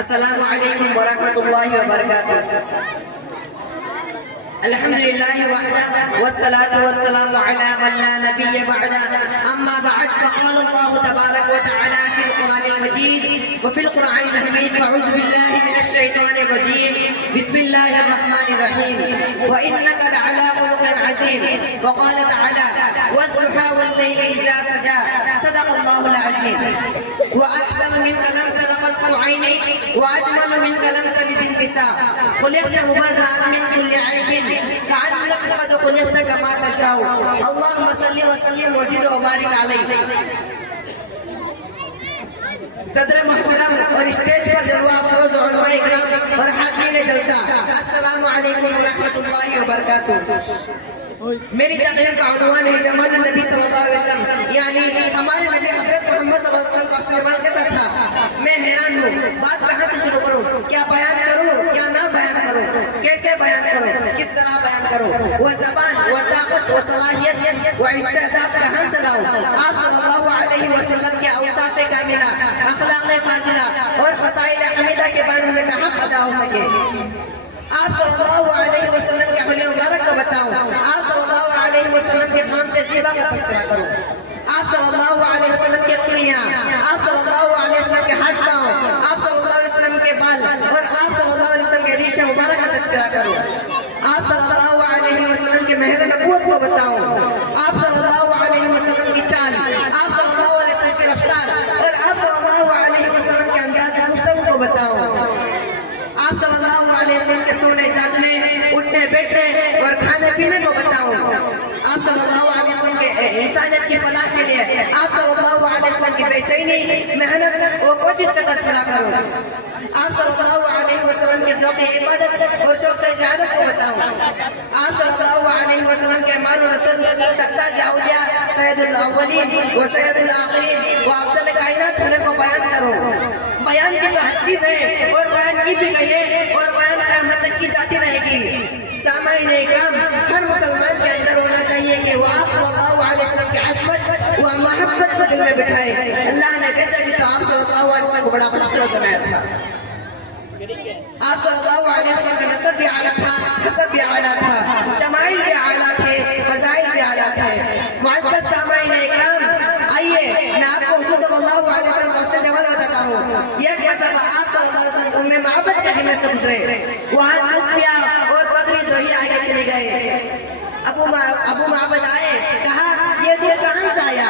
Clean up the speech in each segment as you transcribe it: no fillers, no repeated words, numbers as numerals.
السلام علیکم ورحمۃ اللہ وبرکاتہ۔ الحمد لله وحده والصلاة والسلام على من لا نبي بعده، أما بعد فقال الله تبارك وتعالى في القرآن المجيد وفي القرآن الحميد: فأعوذ بالله من الشيطان الرجيم، بسم الله الرحمن الرحيم، وإنك لعلى خلق عظيم، وقال تعالى: والضحى والليل إذا سجى، صدق الله العظيم، وأحسن منك لم تر قط عيني، وأجمل منك لم تلد النساء، خلقت مبرأ من كل عيب، كأنك قد خلقت كما تشاء، اللهم صل وسلم وزد وبارك عليه۔ صدر محترم اور اسٹیج پر جلوہ افروز علماء اکرام اور حاضرین جلسہ، السلام علیکم ورحمۃ اللہ وبرکاتہ۔ میری تقریر کا عنوان ہے جمال النبی صلی اللہ علیہ وسلم، یعنی ہمارے نبی حضرت محمد صلی اللہ علیہ وسلم کا استعمال کیسا تھا۔ میں حیران ہوں، بات کہاں سے شروع کروں، کیا بیان کروں کیا نہ بیان کروں، کیسے بیان کروں، کس طرح بیان کروں، وہ زبان وہ طاقت وہ صلاحیت وہ استعداد کہاں سے لاؤں۔ آپ صلی اللہ علیہ وسلم کے اوصاف کاملہ، اخلاق فاضلہ اور فضائل حمیدہ کے بارے میں کہاں ادا ہو سکے۔ آپ صلی اللہ علیہ وسلم کے حلیہ مبارک کو بتاؤں، آپ صلی اللہ علیہ وسلم کے خامد زیبا کا تذکرہ کروں، آپ صلی اللہ علیہ وسلم کے انگلیاں، آپ صلی اللہ علیہ وسلم کے ہاتھ پاؤں، آپ صلی اللہ علیہ وسلم کے بال اور آپ صلی اللہ علیہ وسلم کے ریش مبارک کا تذکرہ کروں، آپ صلی اللہ علیہ وسلم کے مہر نبوت کو بتاؤں، آپ صلی اللہ علیہ وسلم کی چال، آپ صلی اللہ علیہ وسلم کی رفتار اور آپ صلی اللہ علیہ وسلم کے انداز گفتگو کو بتاؤں، آپ صلی اللہ علیہ وسلم کے سونے جاگنے اٹھنے بیٹھنے اور کھانے پینے کو بتاؤں، آپ صلی اللہ علیہ وسلم کے انسانیت کی فلاح کے لیے آپ صلی اللہ علیہ وسلم کی بے چینی محنت اور کوشش کا تذکرہ کروں، آپ صلی اللہ علیہ وسلم کے ذوق عبادت اور شوق جہادت کو بتاؤں، آپ صلی اللہ علیہ وسلم کے مان و نسل سقطہ اولیاء سید الاولین و سید الاخرین و افضل کائنات ہونے کو بیان کروں۔ بیان کی تو ہر چیز ہے اور بیان کی بھی گئی ہے اور بیان قیامت تک کی جاتی رہے گی۔ سامعین اکرام، ہر مسلمان کے اندر ہونا چاہیے کہ وہ آپ صلی اللہ علیہ وسلم کی عظمت و محبت کو دل میں بٹھائے۔ اللہ نے ویسے بھی تو آپ صلی اللہ علیہ وسلم کو بڑا خوبصورت بنایا تھا۔ آپ صلی اللہ علیہ وسلم کا نسب بھی اعلیٰ تھا، حسب بھی اعلیٰ تھا، شمائل بھی اعلیٰ تھے، فضائل بھی اعلیٰ تھے۔ معزز سامعین اکرام، آئیے میں آپ کو حضور صلی اللہ علیہ وسلم کا حسن جمال بتاتا ہوں۔ ایک مرتبہ آپ صلی اللہ علیہ وسلم ام معبد کے خیمے سے گزرے، وہاں دودھ پیا اور بکری دو ہی آگے چلے گئے۔ ابو معبد آئے، کہا یہ دودھ کہاں سے آیا؟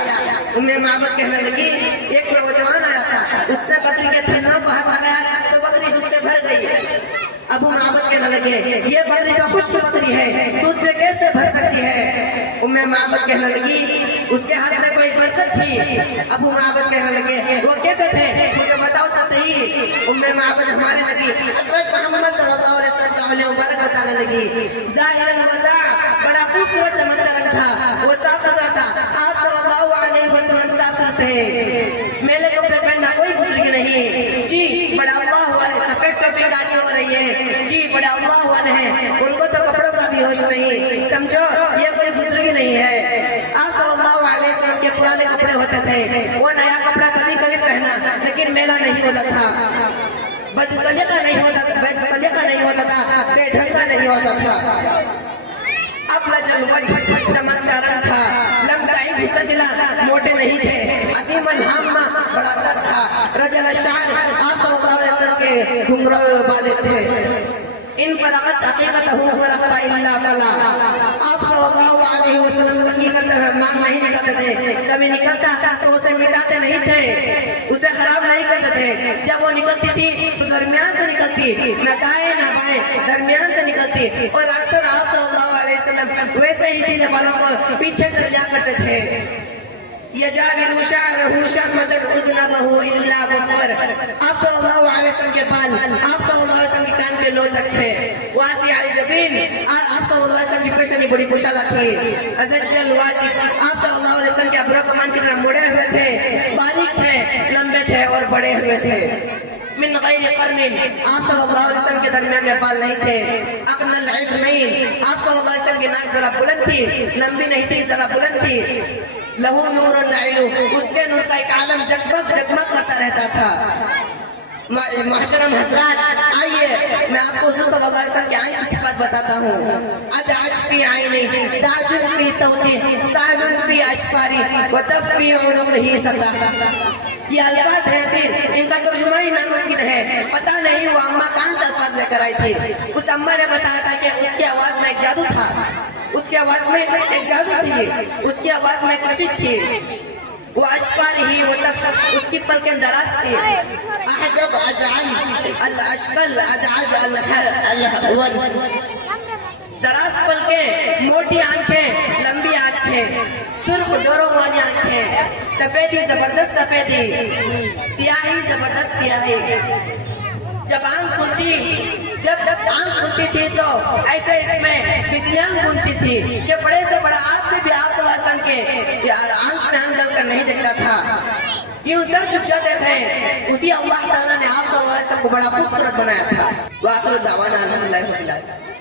ام معبد کہنے لگی ایک نوجوان آیا تھا، اس نے بکری کے تھنوں کو ہاتھ لگایا تو بکری دودھ سے بھر گئی۔ ابو معبد کہنے لگے یہ بکری تو خشک بکری ہے، دودھ سے کیسے بھر سکتی ہے؟ ام معبد کہنے لگی اس کے ہاتھ میں کوئی برکت تھی۔ ابو معبد کہنے لگے وہ کیسے تھے، مجھے بتاؤ تو صحیح۔ ام معبد ہمارے نبی حضرت محمد صلی اللہ علیہ وسلم کا علیہ مبارک بتانے لگی۔ ظاہر وضع بڑا خوبصورت چمکتا رنگ تھا، وہ صاف ستھرا تھا، آپ صلی اللہ علیہ وسلم صاف ستھرے تھے، میلے کپڑے پہننا کوئی بزرگی نہیں۔ جی بڑا اللہ والے سفید ٹوپی کالی ہو رہی ہے، جی بڑا اللہ والے ہیں، ان کو تو کپڑوں کا بھی ہوش نہیں، سمجھو یہ کوئی بزرگی نہیں ہے۔ آپ صلی اللہ علیہ وسلم کے پرانے کپڑے ہوتے تھے، وہ نیا کپڑا کبھی کبھی پہنا لیکن میلا نہیں ہوتا تھا، بد سلیقہ نہیں ہوتا تھا، بے ڈھنگا نہیں ہوتا تھا۔ ابلج الوجہ چمکتا رنگ تھا، لم تعب سجلا موٹے نہیں تھے، عظیم الہمہ بڑا سر تھا، رجل الشعر آپ صلی اللہ علیہ وسلم کے گھنگرو بالے تھے۔ ان فرقت حقیقتہ فرقت الا فلا، آپ صلی اللہ علیہ وسلم کنگھی کرتے ہوئے مانگ نہیں نکلتے تھے، کبھی نکلتا تو اسے مٹاتے نہیں تھے، اسے خراب نہیں کرتے تھے۔ جب وہ نکلتی تھی تو درمیان سے نکلتی، نہ دائیں نہ بائیں، درمیان سے نکلتی، اور اکثر آپ صلی اللہ علیہ وسلم ویسے ہی سیدھے بالوں کو پیچھے کر لیا کرتے تھے۔ یجابر شعرہ شہمۃ اذنبہ الا مغفر، آپ صلی اللہ علیہ وسلم کے بال آپ صلی اللہ علیہ وسلم کے کان کے لو تک تھے۔ واسع الجبین، آپ صلی اللہ علیہ وسلم کی پیشانی بڑی کشادہ تھی۔ ازج الواجب، آپ صلی اللہ علیہ وسلم کے ابرو کمان کی طرح مڑے ہوئے تھے، باریک تھے، لمبے تھے اور بڑے ہوئے تھے۔ من غیر قرن، آپ صلی اللہ علیہ وسلم کے درمیان میں بال نہیں تھے۔ اقن العقنین، آپ صلی اللہ علیہ وسلم کی ناک ذرا بلند تھی، لمبی نہیں تھی، ذرا بلند تھی۔ لہو نور العلو، اس کے نور کا ایک عالم جگمگ جگمگ کرتا رہتا تھا۔ محترم حضرات، آئیے میں آپ کو حضور صلی اللہ علیہ وسلم کی عین کی صفات بتاتا ہوں. ادعج فی عینی، داجن فی صوتی، سہل فی اشفاری، وتف فی عنقہ سطح. یہ الفاظ ہیں دین، ان کا ترجمہ ہی ناممکن ہے. پتہ نہیں وہ اماں کہاں سے الفاظ لے کر آئی تھی. اس اماں نے بتایا تھا کہ اس کی آواز میں ایک جادو تھا، اس کی آواز میں ایک جادو تھی، اس کی آواز میں ایک کشش تھی. وہ اشفار ہی وہ اس کی پلکیں دراز تھی. احجب اجعل الاشقل ادعج الہول، دراز پلکیں، موٹی آنکھیں، لمبی آنکھیں، سرخ ڈوروں والی آنکھیں، سفیدی زبردست سفیدی، سیاہی زبردست سیاہی. جب آنکھ کھلتی تھی تو ایسے اس میں بجلیاں گونجتی تھی کہ بڑے سے بڑا آدمی بھی آپ صلی اللہ علیہ وسلم کے آنکھ میں آنکھ ڈال کر نہیں دیکھتا تھا. یوں سر جھک جاتے تھے. اسی اللہ تعالیٰ نے آپ صلی اللہ علیہ وسلم کو بڑا خوبصورت بنایا تھا. وآخر دعوانا الحمدللہ رب العالمین.